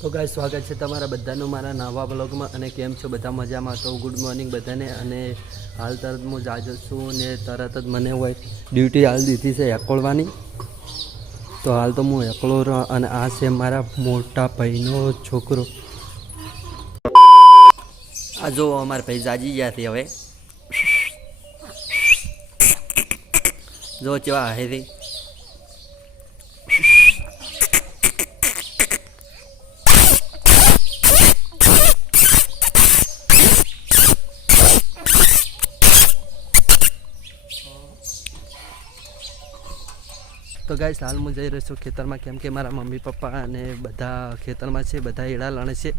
तो गाइस स्वागत है तमारा बधानु मारा नवा ब्लॉगમાં અને કેમ છો બધા મજામાં? તો ગુડ મોર્નિંગ બધાને। અને હાલ તરત હું જાજો છું ને તરત જ મને હોય ડ્યુટી હાલ દીધી છે એકોળવાની। તો હાલ તો હું એકલો અને આ છે મારા મોટા ભાઈનો છોકરો। આ જો અમારા ભાઈ જાજી ગયા છે હવે જો કેવા હે રે। तो गाइस हाल मुझे जई रह्यो खेतर में केम के मारा मम्मी पप्पा ने बधा खेतर में छे बधा एड़ा लणे छे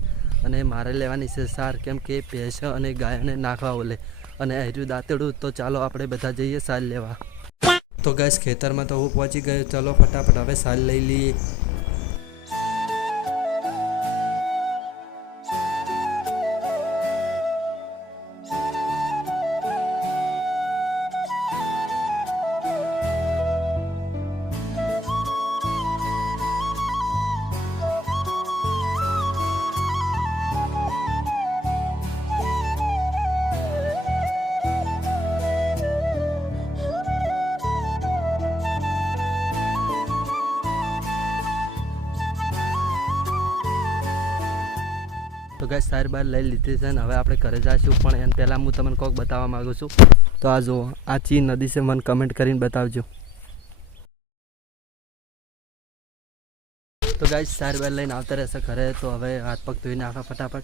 अने मारे लेवानी छे सार केम के भैंस अने गाय ने नाखवा ओले अने हर्यु दातेडू। तो चालो आपणे बधा जईए साल लेवा। तो गाइस खेतर में तो हूँ पहुंची गयो। चलो फटाफट हवे साल लई लीए। तो गाइस सार बार लई लीधी छे ने हवे आपणे घरे जाशुं पण एन पहेला हूँ तमने कोक बताववा मांगु छुं। तो आ जो आ ची नदी से मन कमेंट करीने बतावजो। तो गाइस सार बार लईने आवता रहेशे घरे। तो हवे हाथ पग धोई नाखा फटाफट।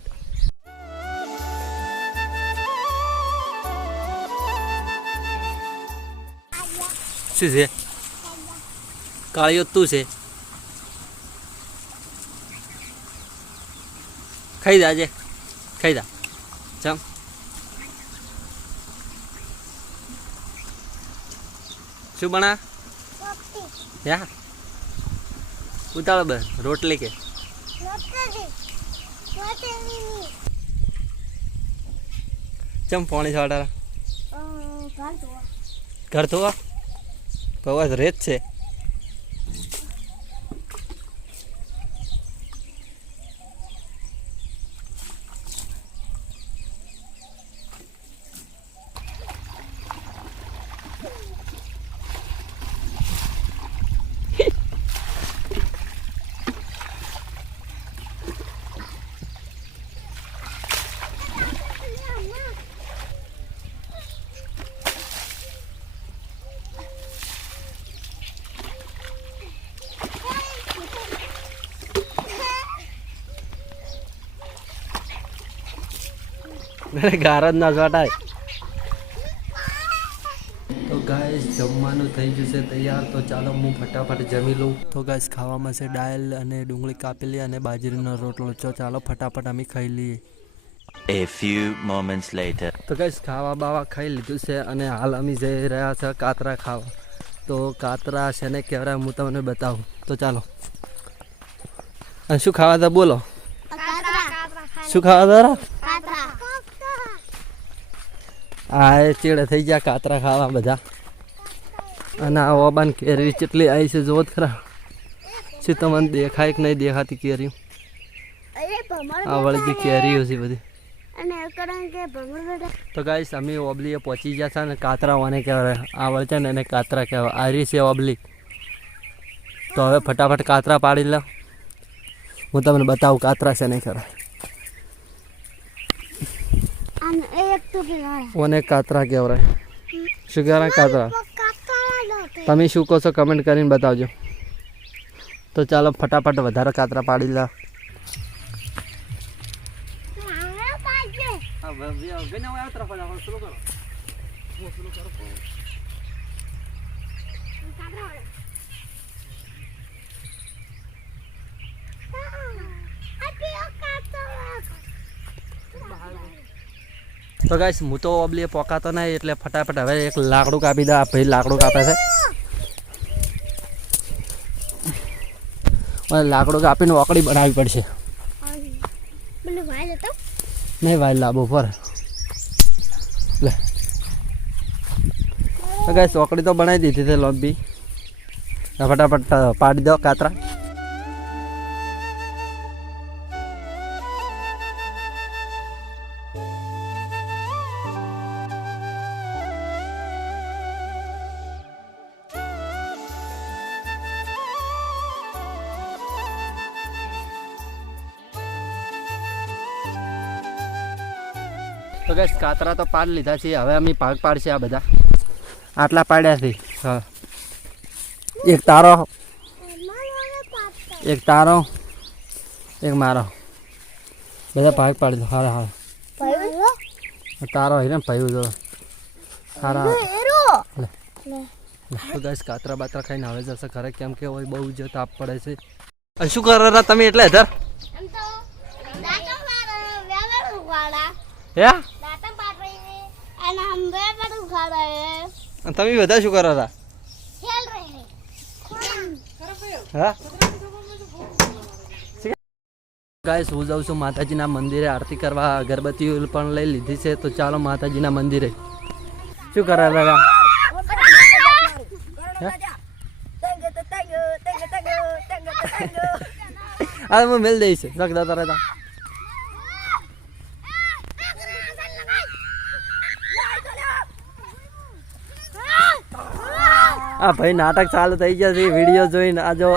शुं छे काळियो तू छे खाई जाजे खाई जा चम शू बना या उतावळ बे रोटली के चम पानी छाड़ा घर तो बस रेत छे। मेरे गारज ना सटाय। तो गाइस जमवानुं थई गयुं छे तैयार। तो चालो हूँ फटाफट जमी लूँ। तो गाइस खावामां छे दाल अने डूंगળી कापेली अने बाजरीनो रोटलो। तो चालो फटाफट अमे खाई लीए। A few moments later. तो गाइस खावा बावा खाई लीधुं छे अने हाल अमे जई रह्या छे कातरा खावा। तो कातरा शेने कहेवाय हूँ तमने बतावुं। तो चालो अने शुं खावा था बोलो शुं खावा था आ चेड़े थई गया कातरा खावा बधा। अने आ ओबान केरी चेटली आई छे जोत खरा शुं तमने देखाय के नहीं देखाती केरी आ वळगी केरी छे बधी। तो गाइस अमे ओबलीए पहोंची गया छे ने कातरा ओने कहेवाय आ वळचे ने कातरा कहेवाय आ री छे ओबली। तो हवे फटाफट कातरा पाड़ी लो हूँ तमने बतावुं कातरा छे ने कहेवाय। ओने कातरा कहेवाय शुं कहेवाय कातरा तमे शुं कहो छो कमेंट करीने बतावजो। तो चालो फटाफट वधारे कातरा पाड़ी लो। तो गाइस हूँ तो ओबलीए पोकातो नहीं एटले फटाफट हवे एक लाकड़ू कापी दे। आ भाई लाकड़ू कापे छे और लाकड़ू कापीने ओकड़ी बनावी पड़शे। नहीं वाइल लाबो पर ले तो गाइस ओकड़ी तो बनाई दी थी लंबी। फटाफट पाड़ी दो कातरा। તો ગાઈસ કાતરા તો પાડ લીધા છે, હવે અમે ભાગ પાડશે આ બધા. આટલા પાડ્યા છે. હા, એક તારો, એક તારો, એક મારો, બધા ભાગ પાડી દો. હારા હારા તારો હિરણ ભાઈ જો હારા. તો ગાઈસ કાતરા બાતરા ખાઈને હવે જશે ઘરે, કેમ કે હોય બહુ જ તાપ પડે છે. અને શું કરો રહ્યા તમે એટલે ધર? હે તમે બધા શું કરો રહ્યા? હા ગાઈસ હું જાઉં છું માતાજીના મંદિરે આરતી કરવા. અગરબત્તી પણ લઈ લીધી છે, તો ચાલો માતાજીના મંદિરે. શું કરે દાદા? હા હું મેલ દઈશ રખદા રહેતા. આ ભાઈ નાટક ચાલુ થઈ ગયા છે વિડીયો જોઈને. આ જો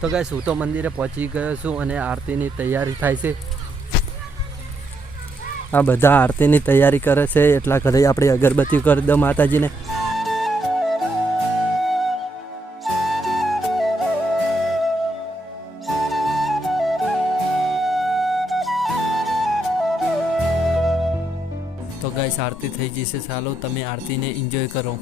તો ગાઈસ હું તો મંદિરે પહોંચી ગયો છું અને આરતીની તૈયારી થાય છે. આ બધા આરતીની તૈયારી કરે છે, એટલા ઘરે આપણે અગરબત્તી કરી દો માતાજીને. તો ગાઈસ આરતી થઈ જશે, ચાલો તમે આરતીને એન્જોય કરો.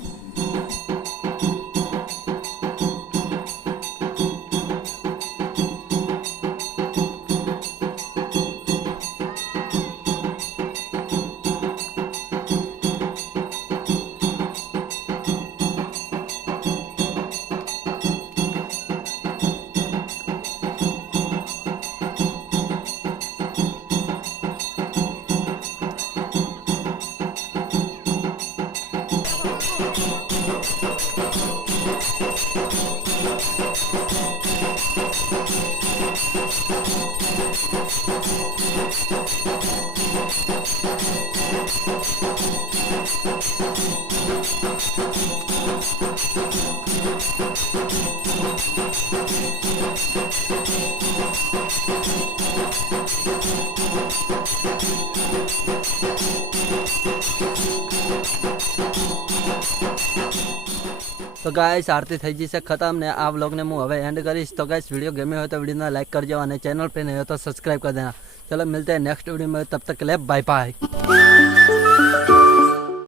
તો ગાઈસ આરતી થઈ જશે ખતમ ને આ વ્લોગને હું હવે એન્ડ કરીશ. તો ગાઈસ વિડીયો ગમ્યો હોય તો વિડીયોને લાઈક કરજો અને ચેનલ पे नहीं हो तो सब्सक्राइब कर देना. चलो मिलते हैं नेक्स्ट वीडियो में, तब तक के लिए बाय बाय.